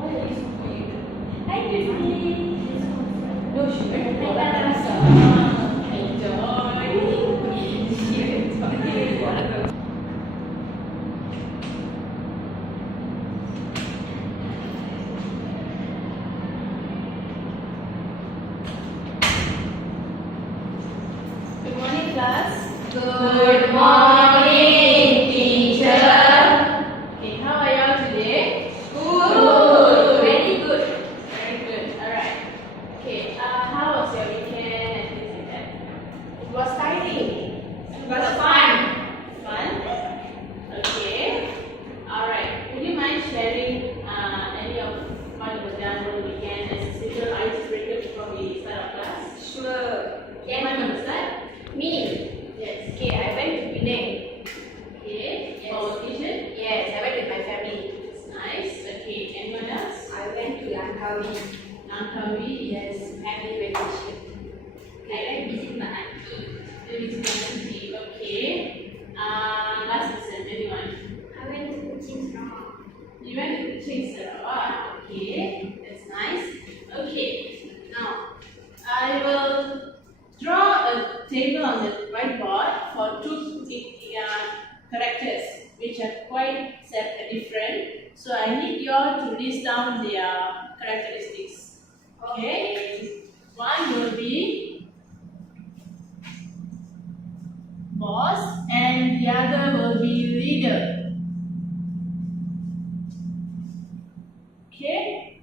Why are you so quick? Hi, Tiffany. No, she went to Enjoy. Good morning, class. Good morning, teacher. Okay, how are y'all today? Good. Very good. Very good. Alright. Okay, how was your weekend and things like that? It was tiring. It was fun. Fun? Okay. Alright. Would you mind sharing any of what you have done over the weekend as a little icebreaker before we start our class? Sure. Can you start? Me. Yes. Okay, I went to Penang. Okay. Yes. For vacation? Yes, I went with my family. That's nice. Okay. Anyone else? I went to Langkawi. Langkawi? Yes, family vacation. I went to visit my auntie. Okay. Last person, anyone? I went to Kuching Sarawak. You went to Kuching Sarawak. Okay, that's nice. Okay, now I will draw a table on the whiteboard for two characters which are quite different. So I need you all to list down their characteristics. Okay? One will be boss and the other will be leader. Okay?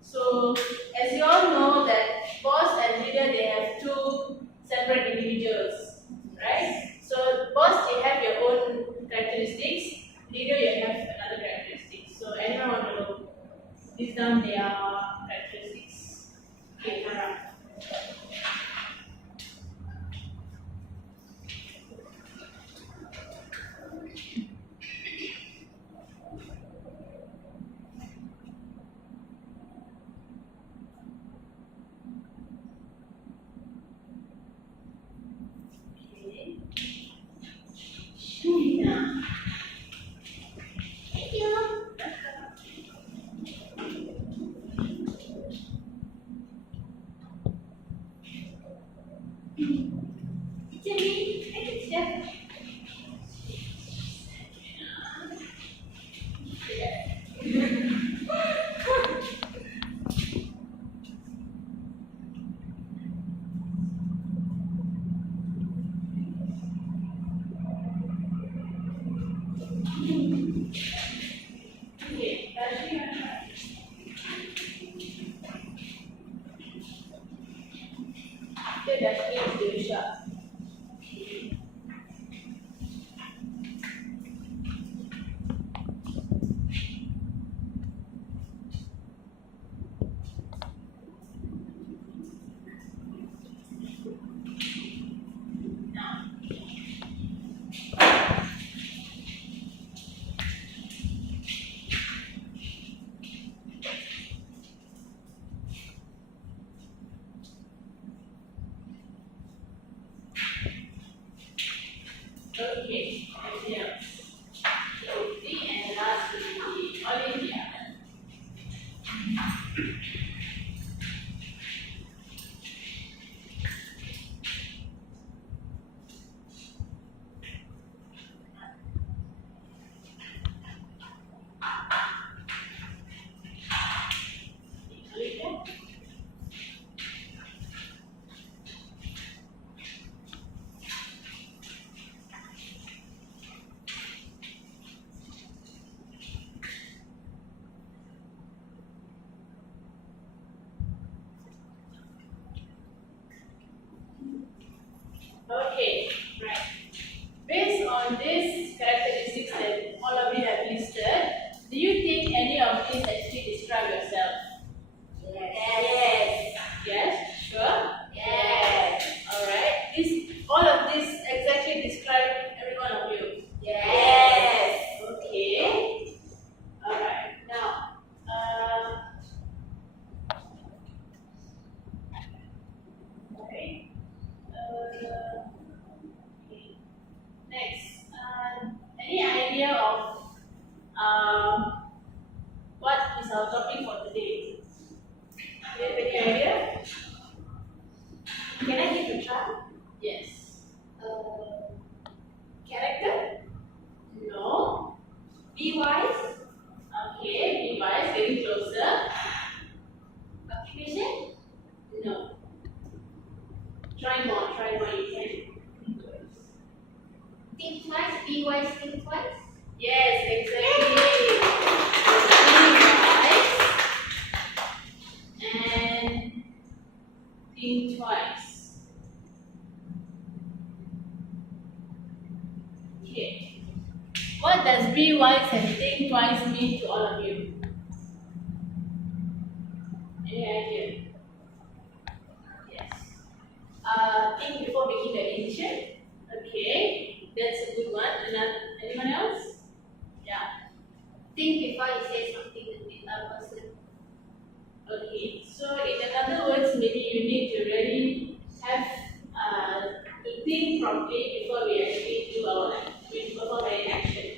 So as you all know that boss and leader, they have two separate individuals, right? So boss, you have your own characteristics, leader, you have another characteristics. So anyone want to list down their characteristics? Okay, Tara. Shuna. Thank you. Jimmy, I can step. Okay, Dashni is Divisha. Okay, anything else? Ruthie, and last will be Olivia. Olivia? Okay, right. Based on these characteristics that all of you have listed, do you think any of these actually describe yourself? Yes. Yes? Sure? Yes. Alright. All of this exactly describe every one of you. Yes. Okay. Alright. Now, okay. Okay. Next, No. Try more, you can. Think twice, be wise, think twice. Yes, exactly. Think twice and think twice. Okay. What does be wise and think twice mean to all of you? Any idea? Yes. Think before making the decision. Okay, that's a good one. Anyone else? Yeah. Think before you say something to the other person. Okay. So in other words, maybe you need to really have to think properly before we actually do our before we action.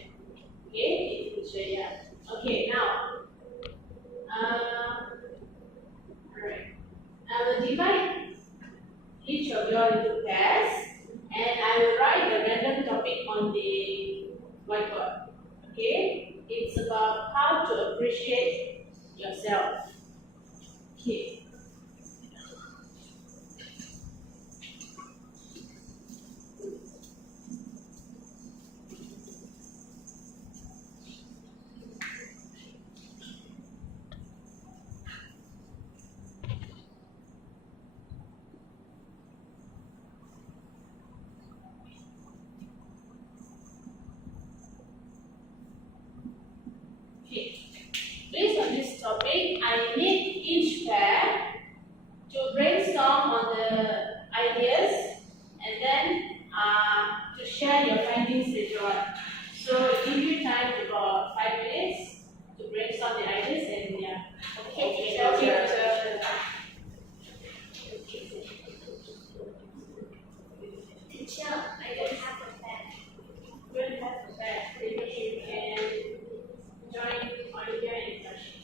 Okay, in future, yeah. Okay, now, alright. I will divide each of you all into pairs, and I will write the random topic on the whiteboard. Okay, it's about how to appreciate yourself. Okay. Okay. Based on this topic, I need each pair to brainstorm on the ideas and then to share your findings later on. So give you time for about 5 minutes to brainstorm the ideas and yeah. Okay, teacher, I don't have a pen. You don't have a pair. Maybe you can join Olivia and Tashi.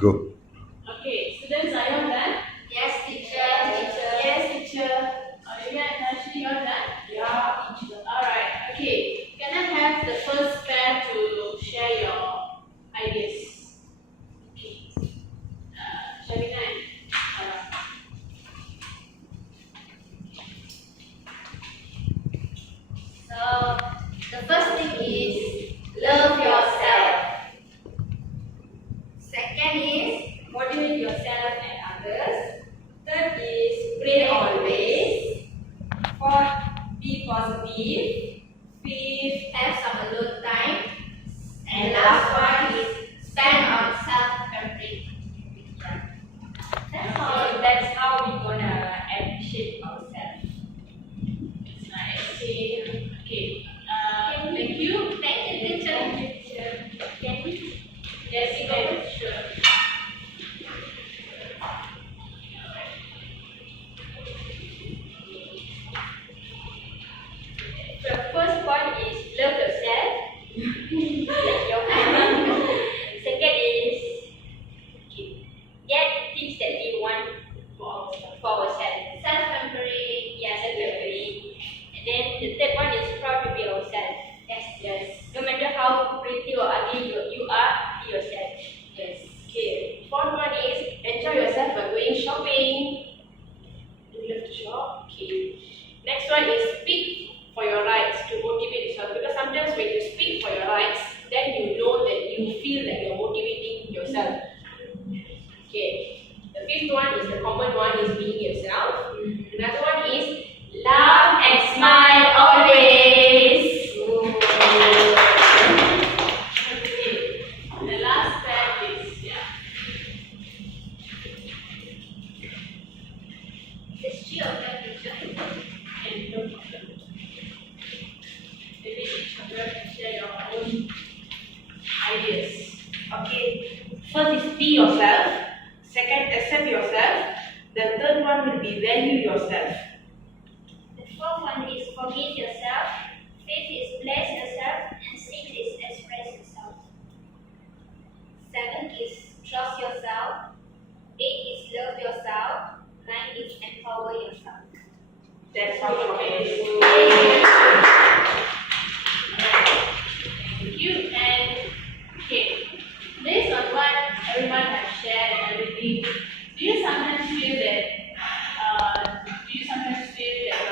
Go. Okay, students, are you all done? Yes, teacher. Yes, teacher. Olivia and Tashi, you all done? Yeah, teacher. Alright, okay. Can I have the first pair to share your ideas? Okay. Shavina and So, the first thing is love yourself. Second is motivate yourself and others. Third is pray always. Fourth, be positive. Fifth, have some alone time. And last one is spend on self-pampering. That's how we're gonna appreciate ourselves. That's nice. Okay. Thank you. Thank you, teacher. Thank you, teacher. Can we? Yes, you can. Sure. The first point is love yourself. Like your family. Second is get things that we want for ourselves. Self-pampering, yeah, self-pampering. And then the third one is proud to be ourselves. Yes. No matter how pretty or ugly you are, be yourself. Yes. Okay. Fourth one is enjoy yourself by going shopping. Do you love to shop? Okay. Next one is speak for your rights to motivate yourself. Because sometimes when you speak for your rights, then you know that you feel that you're motivating yourself. Okay. The fifth one is the common one is being yourself. Another one is laugh and smile always. Okay. The last pair is It's three of them, teacher. and no problem. Maybe each of you can share your own ideas. Okay, first is be yourself. one will be value yourself. The fourth one is forgive yourself. Fifth is bless yourself. And sixth is express yourself. Seventh is trust yourself. Eight is love yourself. Nine is empower yourself. That's how you can do. Thank you. And okay, based on what everyone has shared and everything, do you sometimes feel that you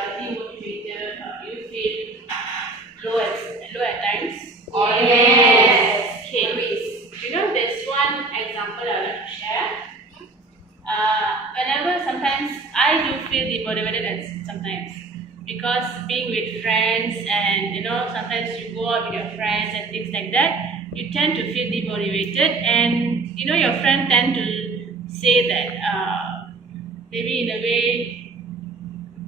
are demotivated, or do you feel low at times? Yes. Okay. You know, there's one example I would like to share. Whenever sometimes I do feel demotivated and sometimes, because being with friends and sometimes you go out with your friends and things like that, you tend to feel demotivated, and your friend tend to say that maybe in a way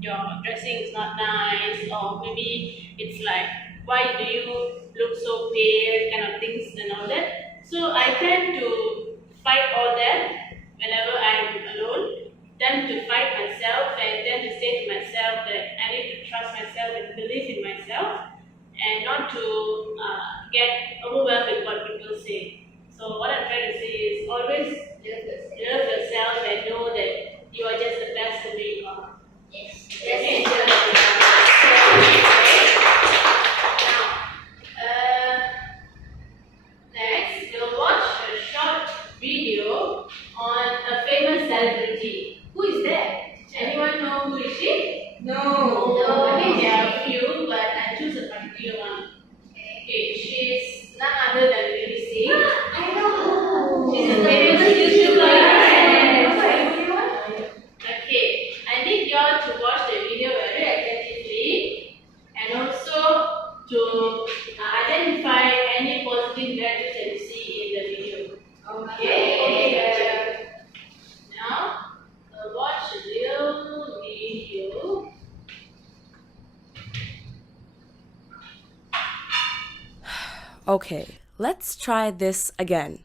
your dressing is not nice, or maybe it's like, why do you look so pale, kind of things and all that. So I tend to fight all that whenever I'm alone, tend to fight myself and tend to say to myself that I need to trust myself and believe in myself and not to get overwhelmed with what people say. So what I'm trying to say is always love yourself and know that you are just the best the way you are. Yes. Okay. Next, we'll watch a short video on a famous celebrity. Who is that? Anyone know who is she? No. I think there are a few, but I choose a particular one. Okay, she's none other than Lily Singh. I know. She's a famous YouTuber. Okay, I need you all to watch the video very attentively and also to identify any positive values that you see in the video. Okay. Now, watch the little video. Okay, let's try this again.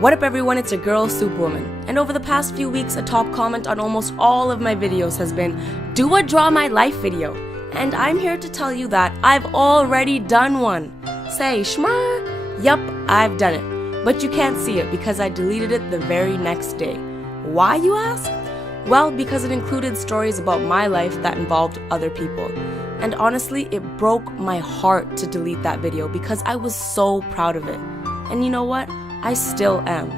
What up everyone, it's your girl Superwoman, and over the past few weeks a top comment on almost all of my videos has been, do a Draw My Life video, and I'm here to tell you that I've already done one. Say shmur? Yup, I've done it, but you can't see it because I deleted it the very next day. Why, you ask? Well, because it included stories about my life that involved other people. And honestly, it broke my heart to delete that video because I was so proud of it. And you know what? I still am.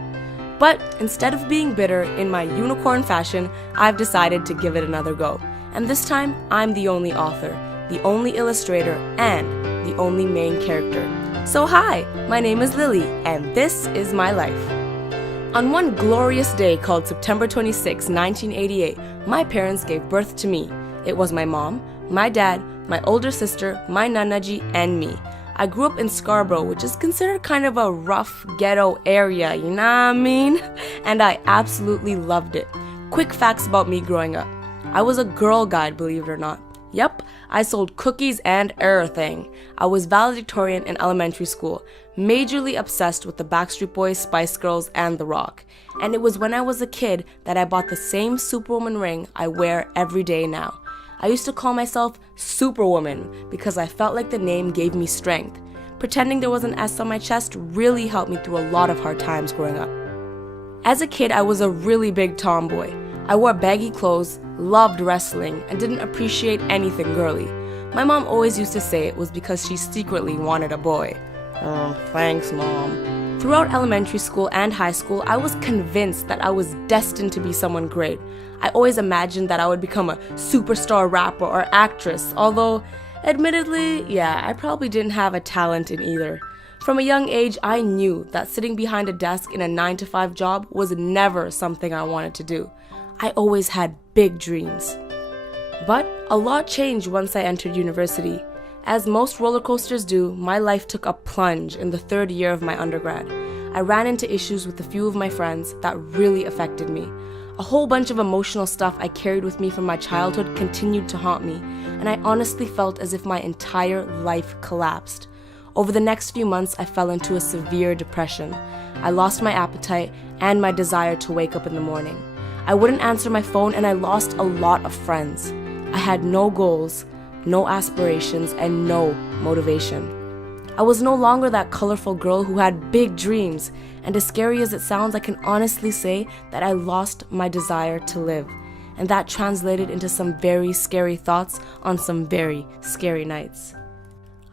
But instead of being bitter in my unicorn fashion, I've decided to give it another go. And this time, I'm the only author, the only illustrator, and the only main character. So hi, my name is Lily, and this is my life. On one glorious day called September 26, 1988, my parents gave birth to me. It was my mom, my dad, my older sister, my nanaji, and me. I grew up in Scarborough, which is considered kind of a rough ghetto area, you know what I mean? And I absolutely loved it. Quick facts about me growing up. I was a girl guide, believe it or not. Yep, I sold cookies and everything. I was valedictorian in elementary school, majorly obsessed with the Backstreet Boys, Spice Girls, and The Rock. And it was when I was a kid that I bought the same Superwoman ring I wear every day now. I used to call myself Superwoman because I felt like the name gave me strength. Pretending there was an S on my chest really helped me through a lot of hard times growing up. As a kid, I was a really big tomboy. I wore baggy clothes, loved wrestling, and didn't appreciate anything girly. My mom always used to say it was because she secretly wanted a boy. Oh, thanks, Mom. Throughout elementary school and high school, I was convinced that I was destined to be someone great. I always imagined that I would become a superstar rapper or actress, although, admittedly, I probably didn't have a talent in either. From a young age, I knew that sitting behind a desk in a 9-to-5 job was never something I wanted to do. I always had big dreams. But a lot changed once I entered university. As most roller coasters do, my life took a plunge in the third year of my undergrad. I ran into issues with a few of my friends that really affected me. A whole bunch of emotional stuff I carried with me from my childhood continued to haunt me, and I honestly felt as if my entire life collapsed. Over the next few months, I fell into a severe depression. I lost my appetite and my desire to wake up in the morning. I wouldn't answer my phone, and I lost a lot of friends. I had no goals, no aspirations, and no motivation. I was no longer that colorful girl who had big dreams, and as scary as it sounds, I can honestly say that I lost my desire to live, and that translated into some very scary thoughts on some very scary nights.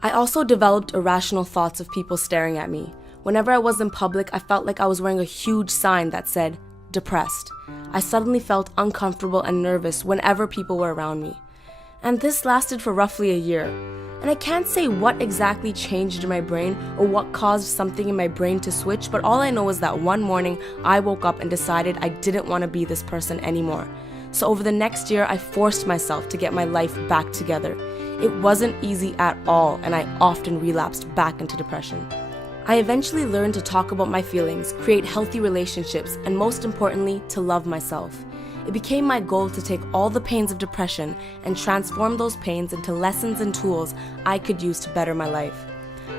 I also developed irrational thoughts of people staring at me. Whenever I was in public, I felt like I was wearing a huge sign that said, "Depressed." I suddenly felt uncomfortable and nervous whenever people were around me. And this lasted for roughly a year. And I can't say what exactly changed in my brain or what caused something in my brain to switch, but all I know is that one morning I woke up and decided I didn't want to be this person anymore. So over the next year, I forced myself to get my life back together. It wasn't easy at all, and I often relapsed back into depression. I eventually learned to talk about my feelings, create healthy relationships, and most importantly, to love myself. It became my goal to take all the pains of depression and transform those pains into lessons and tools I could use to better my life.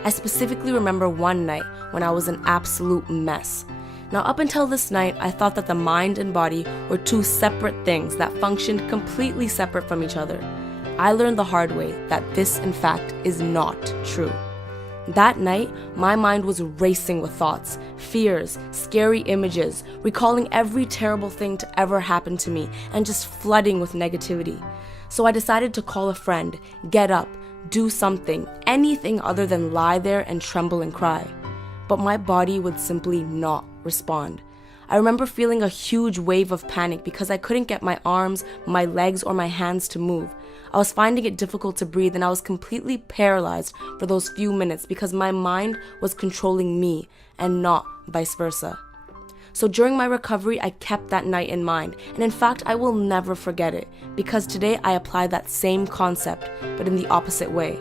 I specifically remember one night when I was an absolute mess. Now, up until this night, I thought that the mind and body were two separate things that functioned completely separate from each other. I learned the hard way that this, in fact, is not true. That night, my mind was racing with thoughts, fears, scary images, recalling every terrible thing to ever happen to me, and just flooding with negativity. So I decided to call a friend, get up, do something, anything other than lie there and tremble and cry. But my body would simply not respond. I remember feeling a huge wave of panic because I couldn't get my arms, my legs, or my hands to move. I was finding it difficult to breathe, and I was completely paralyzed for those few minutes because my mind was controlling me and not vice versa. So during my recovery, I kept that night in mind, and in fact, I will never forget it because today I apply that same concept, but in the opposite way.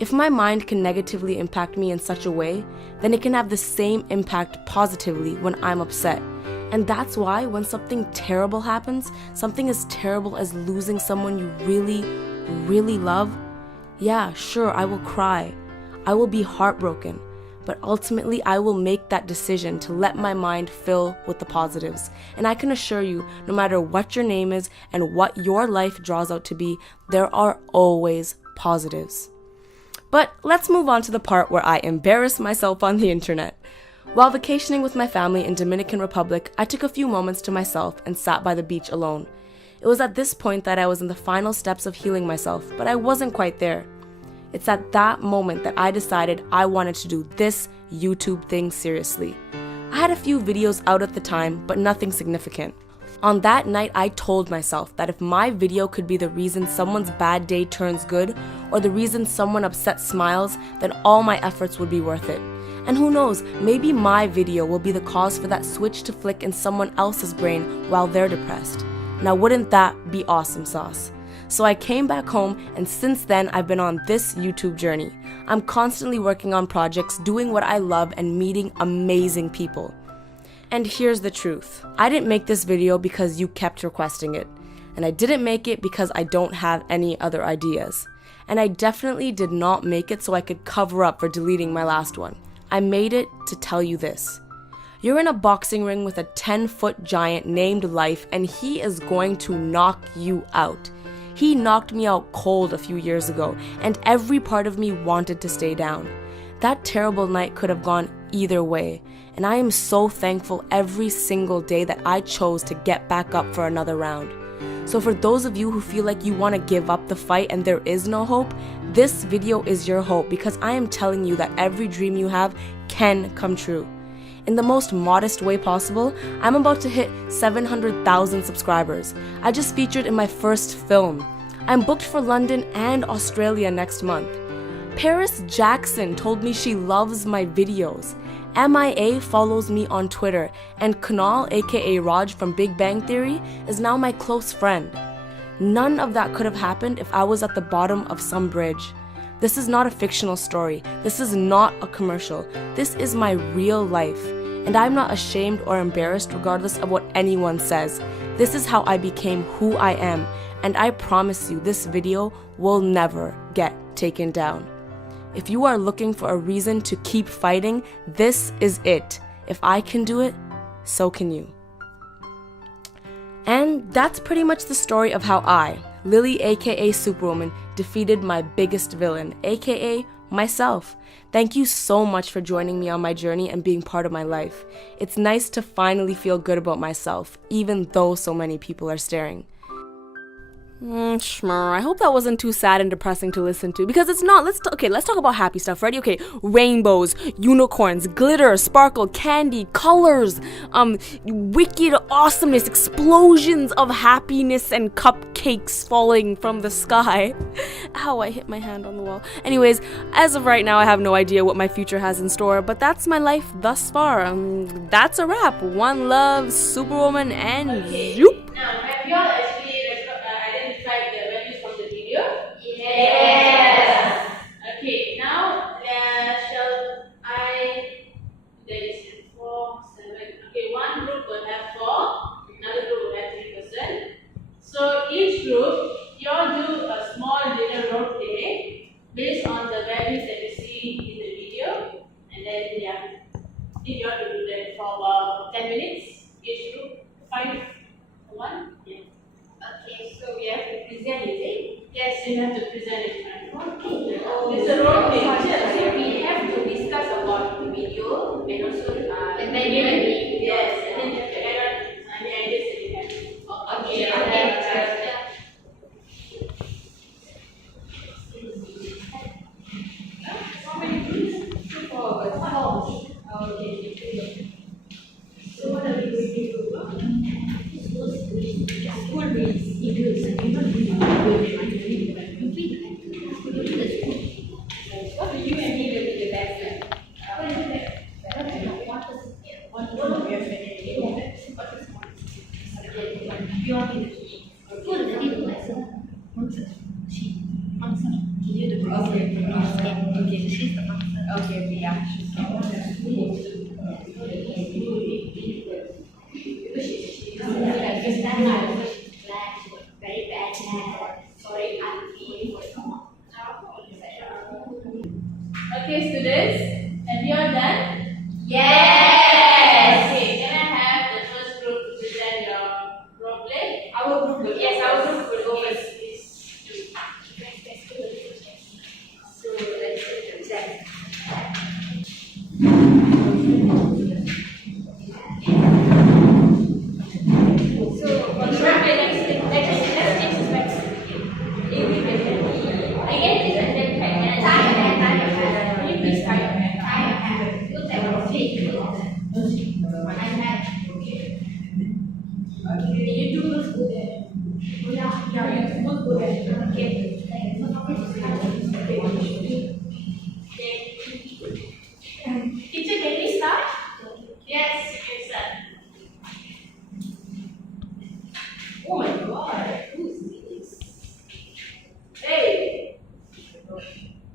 If my mind can negatively impact me in such a way, then it can have the same impact positively when I'm upset. And that's why when something terrible happens, something as terrible as losing someone you really, really love, yeah, sure, I will cry. I will be heartbroken. But ultimately, I will make that decision to let my mind fill with the positives. And I can assure you, no matter what your name is and what your life draws out to be, there are always positives. But let's move on to the part where I embarrass myself on the internet. While vacationing with my family in Dominican Republic, I took a few moments to myself and sat by the beach alone. It was at this point that I was in the final steps of healing myself, but I wasn't quite there. It's at that moment that I decided I wanted to do this YouTube thing seriously. I had a few videos out at the time, but nothing significant. On that night, I told myself that if my video could be the reason someone's bad day turns good, or the reason someone upset smiles, then all my efforts would be worth it. And who knows, maybe my video will be the cause for that switch to flick in someone else's brain while they're depressed. Now wouldn't that be awesome sauce? So I came back home, and since then I've been on this YouTube journey. I'm constantly working on projects, doing what I love, and meeting amazing people. And here's the truth. I didn't make this video because you kept requesting it. And I didn't make it because I don't have any other ideas. And I definitely did not make it so I could cover up for deleting my last one. I made it to tell you this. You're in a boxing ring with a 10-foot giant named Life, and he is going to knock you out. He knocked me out cold a few years ago, and every part of me wanted to stay down. That terrible night could have gone either way, and I am so thankful every single day that I chose to get back up for another round. So for those of you who feel like you want to give up the fight and there is no hope, this video is your hope, because I am telling you that every dream you have can come true. In the most modest way possible, I'm about to hit 700,000 subscribers. I just featured in my first film. I'm booked for London and Australia next month. Paris Jackson told me she loves my videos. MIA follows me on Twitter, and Kunal, aka Raj from Big Bang Theory, is now my close friend. None of that could have happened if I was at the bottom of some bridge. This is not a fictional story. This is not a commercial. This is my real life. And I'm not ashamed or embarrassed regardless of what anyone says. This is how I became who I am. And I promise you, this video will never get taken down. If you are looking for a reason to keep fighting, this is it. If I can do it, so can you. And that's pretty much the story of how I, Lily aka Superwoman, defeated my biggest villain, aka myself. Thank you so much for joining me on my journey and being part of my life. It's nice to finally feel good about myself, even though so many people are staring. I hope that wasn't too sad and depressing to listen to, because it's not. Let's talk about happy stuff. Ready? Okay, rainbows, unicorns, glitter, sparkle, candy, colors, wicked awesomeness, explosions of happiness and cupcakes falling from the sky. Ow, I hit my hand on the wall. Anyways, as of right now, I have no idea what my future has in store, but that's my life thus far. That's a wrap. One love, Superwoman, and zoop. Now, have you all actually identified the values from the video? Yes. Okay, now shall I? There is 4, 7. Okay, one group will have 4, another group will have 3%. So each group, you all do a small little role play based on the values that you see in the video, and then I think you all to do that for about 10 minutes. Each group, 5, 1. Yeah. Okay, so we have to present it. Yes, you have to present it. Okay. It's a role play. So we have to discuss about the video and also And then you yes, and then you have to add on any ideas that you have. Okay. How many groups? 2 forwards. Okay. So what are we going to do? School days. What do you and me will be the best? Okay, yeah. Very bad. Sorry, I'm feeling for someone. Okay, students, have you all done? Yes. Okay, can I have the first group to present your role play? Our group will go first. So let's present. So for the role play, let's change the specs. Again, this and then tie your hand. Can you please tie your hand? Look at your feet. My hand. Okay. You do both go there. Yeah, you both go there. Okay. Teacher, can we start? Yes, you can start. Oh my god, who's this? Hey!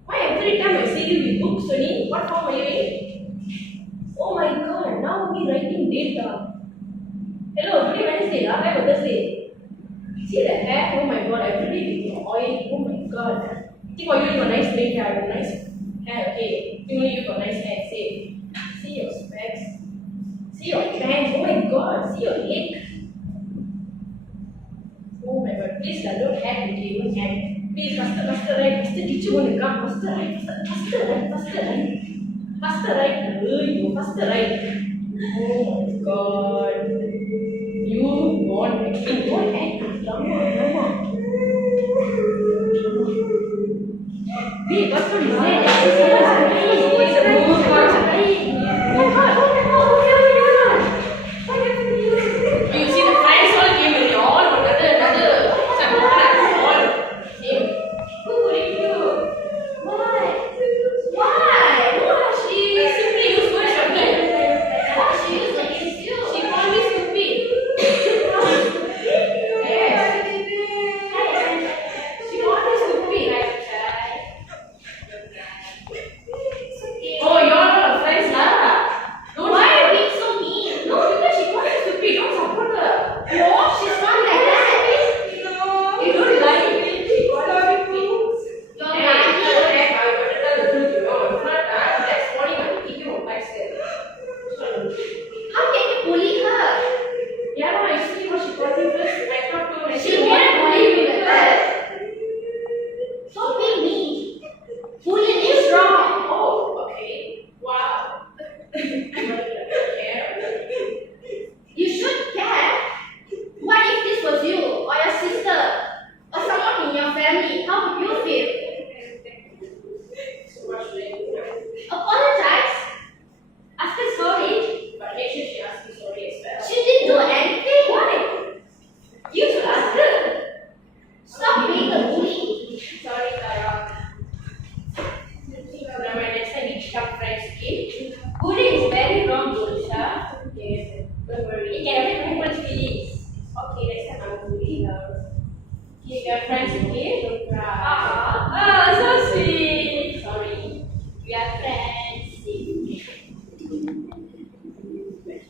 Why every time I see you with books only? What form are you in? Oh my god, now we writing data. Hello, today Wednesday, where Thursday? See the hair? Oh my god, every day with oil. Oh my god. Think of you, you got nice big hair, nice hair, okay. Think only you got nice hair, say. See your specs. See your pants. Oh my god, see your leg. Oh my god, please don't hack the table, hack. Please, faster, right? Faster, teacher want to come. Faster, right? Faster, right? Faster, right? Oh my god. You don't act. Drama. Wait, what's the reason? What's the move? Oh my god. You see the friends all came with you all another. Who would you? Why? No, she simply used words from me. She used against you. She called me stupid. We are friends, okay? Don't cry. Ah, so sweet. Sorry. We are friends.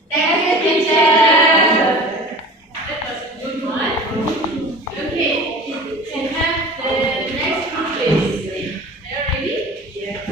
Thank you, teacher. That was a good one. Okay, you can have the next group, please. Are you ready? Yeah.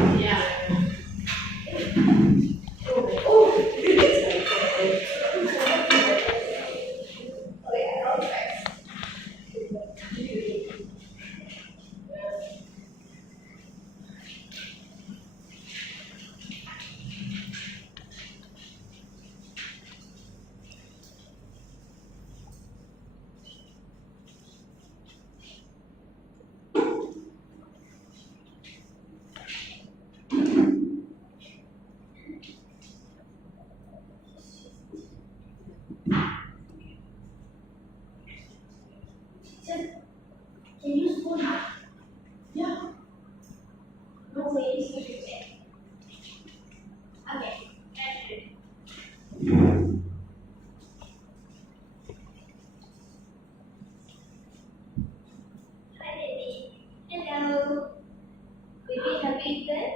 Can you spoon up? Yeah. No way, so you check. Okay, that's good. Hi, baby. Hello. Baby, have you eaten?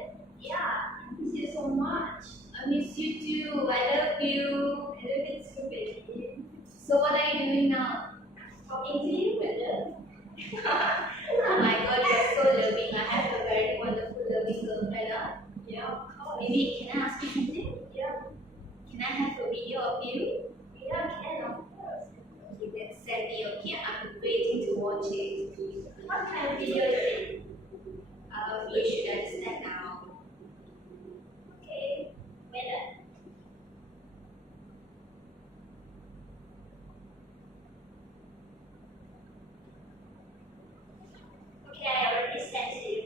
Yeah, I miss you so much. I miss you too. I love you. I love you too, baby. So what are you doing now? Talking to you, brother. Oh my God, you're so loving. I have a very wonderful, loving girlfriend. Huh? Yeah. Baby, can I ask you something? Yeah. Can I have a video of you? Yeah, can, of course. Okay, then send me, okay? I'm waiting to watch it. What kind of video is it? You should understand now. Okay. When? Okay, I already sent you.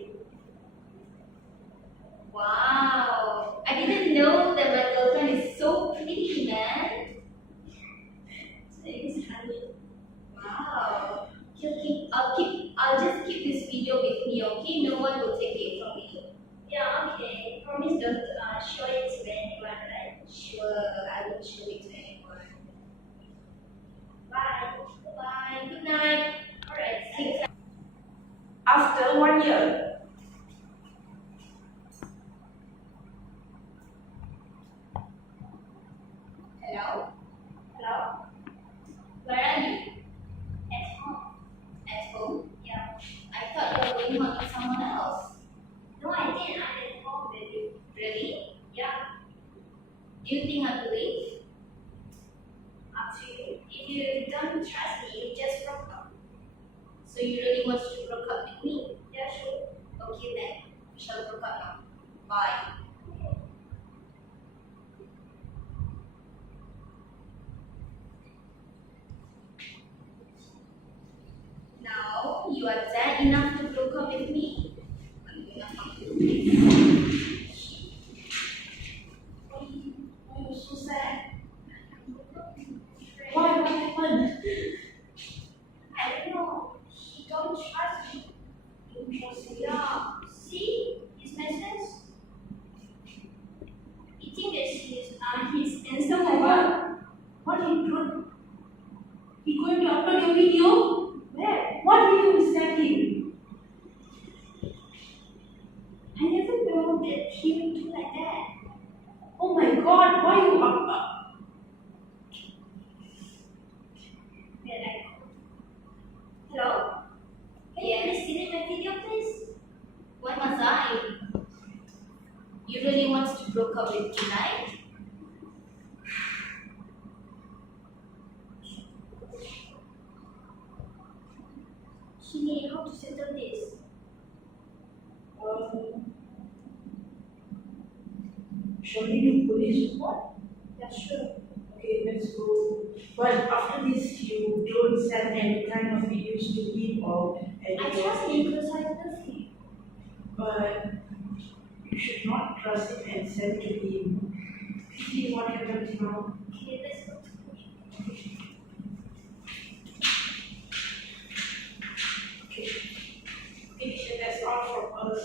Wow. I didn't know that my girlfriend is so pretty, man. Thanks, honey. Wow. I'll just keep this video with me, okay? No one will take it from me. Yeah, okay. Promise don't show it to anyone, right? Sure, I won't show it to anyone. Bye. Bye. Good night. Alright, thanks. After 1 year. Hello? Hello? Where are you? At home. At home? Yeah. I thought you were going home with someone else. No, I didn't. I'm at home with you. Really? Yeah. Do you think I believe? Up to you. If you don't trust me, you just broke up. So you really want to break up with me? Yeah, sure. Okay then. We shall break up now. Bye. Now you are sad enough to break up with me. I'm gonna come to you. Why are you so sad? Why? What happened? I don't know. He don't trust me. Don't trust me. Yeah. See his message. He think that he's handsome or what? What he did? He going to upload your video? Where? What video is that him? I never know that he will do like that. Oh my God! Why you up? Where I go? Hello? Can you please delete my video, please? Why must I? You really want to break up with me tonight? Shini, how to settle this? Shall we do police report? Yeah, sure. Okay, let's go. But after this, you don't send any kind of videos to him or any. I trust him because I love him. But you should not trust him and send to him. See what happens now. Okay, let's go to police. Okay. Finish, that's all from us.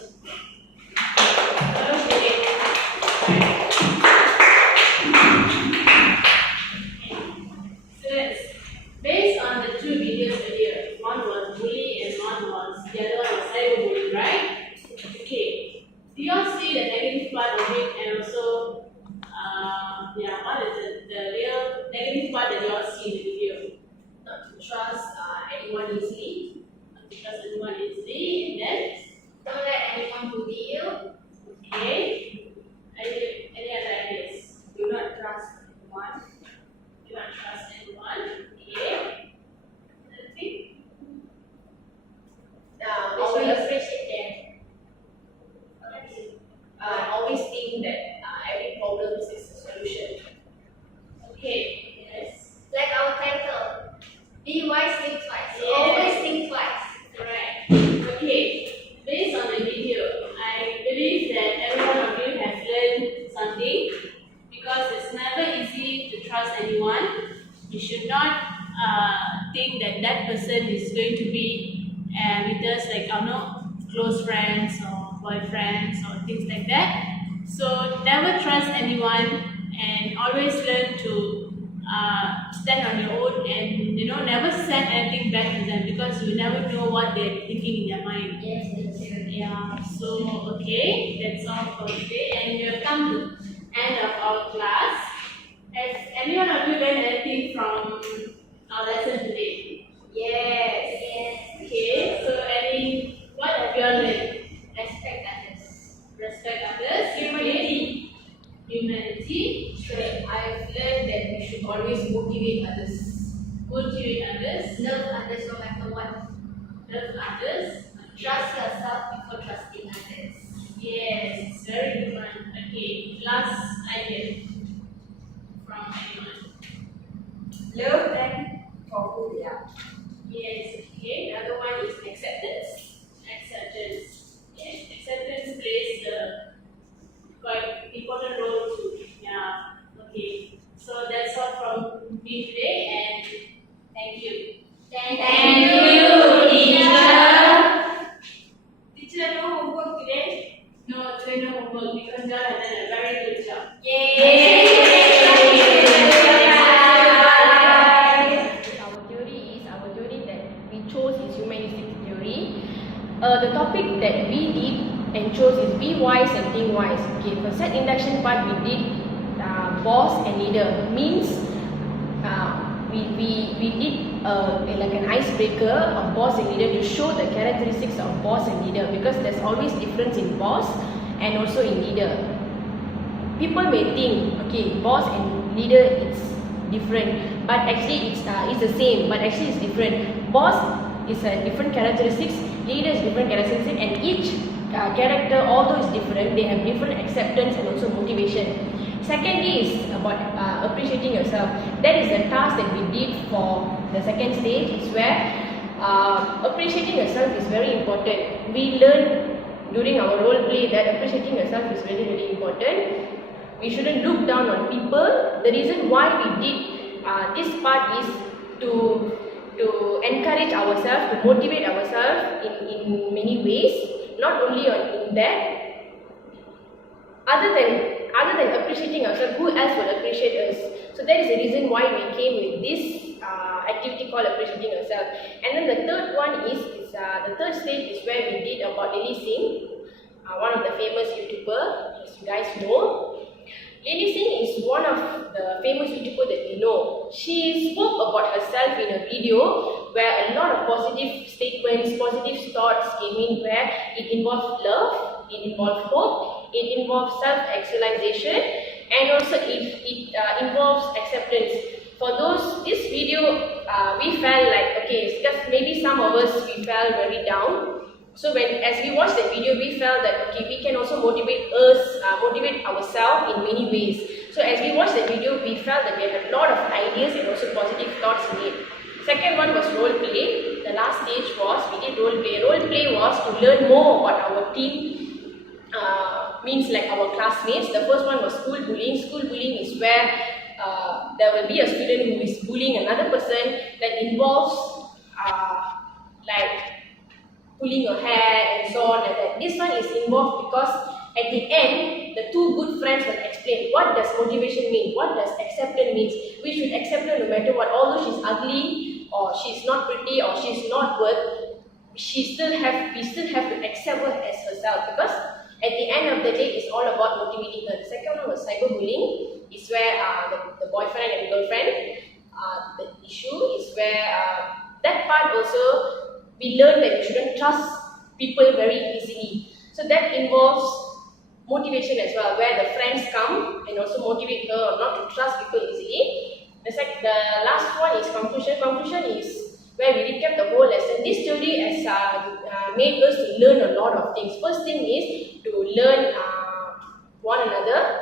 Okay. Students, based on the two videos earlier, one was bully and trust anyone easily. Not to trust anyone easily, and then Don't let anyone bully you. okay. Any other ideas? Do not trust anyone. Do not trust anyone. Okay. Another thing? Always appreciate them. Always think that every problem is a solution. Okay. Yes. Like our title. Be wise, think twice. Yes. Always think twice. Correct. Okay. Based on the video, I believe that every one of you have learned something, because it's never easy to trust anyone. You should not think that that person is going to be with us, like close friends or boyfriends or things like that. So never trust anyone, and always learn to stand on your own, and never send anything back to them, because you never know what they're thinking in their mind. Yes, yes, yes. Yeah, so okay, that's all for today, and we have come to end of our class. Has any one of you learned anything from our lesson today? Yes. Yes. Okay, so what have you all learned? Respect others. Respect others. Humanity. Humanity. I've learned that we should always motivate others. Motivate others. Love others no matter what. Love others. Trust yourself before trusting others. Yes, very good one. Okay, last idea from anyone. Love them for who they are. Yes, okay. The other one is acceptance. Acceptance. Yes, acceptance plays a quite important role too. Yeah. Okay. So that's all from me today, and thank you. Thank you, teacher. Teacher, no homework today? No, today no homework, because you all have done a very good job. Our theory that we chose is humanistic theory. The topic that we did and chose is be wise and think wise. Okay, for set induction part we did boss and leader. Means we did like an icebreaker of boss and leader to show the characteristics of boss and leader, because there's always difference in boss and also in leader. People may think, okay, boss and leader it's different, but actually it's the same, but actually it's different. Boss is a different characteristics, leader is different characteristics, and each character, although it's different, they have different acceptance and also motivation. Secondly is about appreciating yourself. That is the task that we did for the second stage. Is where appreciating yourself is very important. We learned during our role play that appreciating yourself is really, really important. We shouldn't look down on people. The reason why we did this part is to encourage ourselves, to motivate ourselves in many ways. Not only in that. Other than appreciating ourselves, who else will appreciate us? So that is the reason why we came with this activity called appreciating ourselves. And then the third one is the third stage is where we did about Lily Singh, one of the famous YouTuber, as you guys know. Lily Singh is one of the famous YouTuber that we know. She spoke about herself in a video where a lot of positive statements, positive thoughts came in, where it involved love, it involved hope, it involves self-actualization, and also it involves acceptance. For this video, we felt like, okay, because maybe some of us, we felt very down. So as we watched the video, we felt that, okay, we can also motivate ourselves in many ways. So as we watched the video, we felt that we had a lot of ideas and also positive thoughts in it. Second one was role play. The last stage was, we did role play. Role play was to learn more about our team, means like our classmates. The first one was school bullying. School bullying is where there will be a student who is bullying another person, that involves like pulling your hair and so on and that. This one is involved because at the end, the two good friends will explain what does motivation mean, what does acceptance means. We should accept her no matter what, although she's ugly or she's not pretty or she's not worth, we still have to accept her as herself, because at the end of the day, it's all about motivating her. The second one was cyberbullying. Is where the boyfriend and girlfriend the issue is where that part also we learn that we shouldn't trust people very easily. So that involves motivation as well, where the friends come and also motivate her not to trust people easily. The last one is conclusion. Conclusion is where we recap the whole lesson. This theory has made us to learn a lot of things. First thing is to learn one another,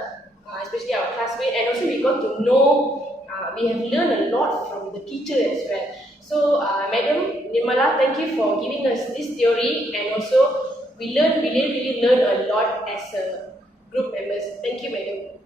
especially our classmates, and also we got to know, we have learned a lot from the teacher as well. So, Madam Nirmala, thank you for giving us this theory, and also we really learned a lot as group members. Thank you, Madam.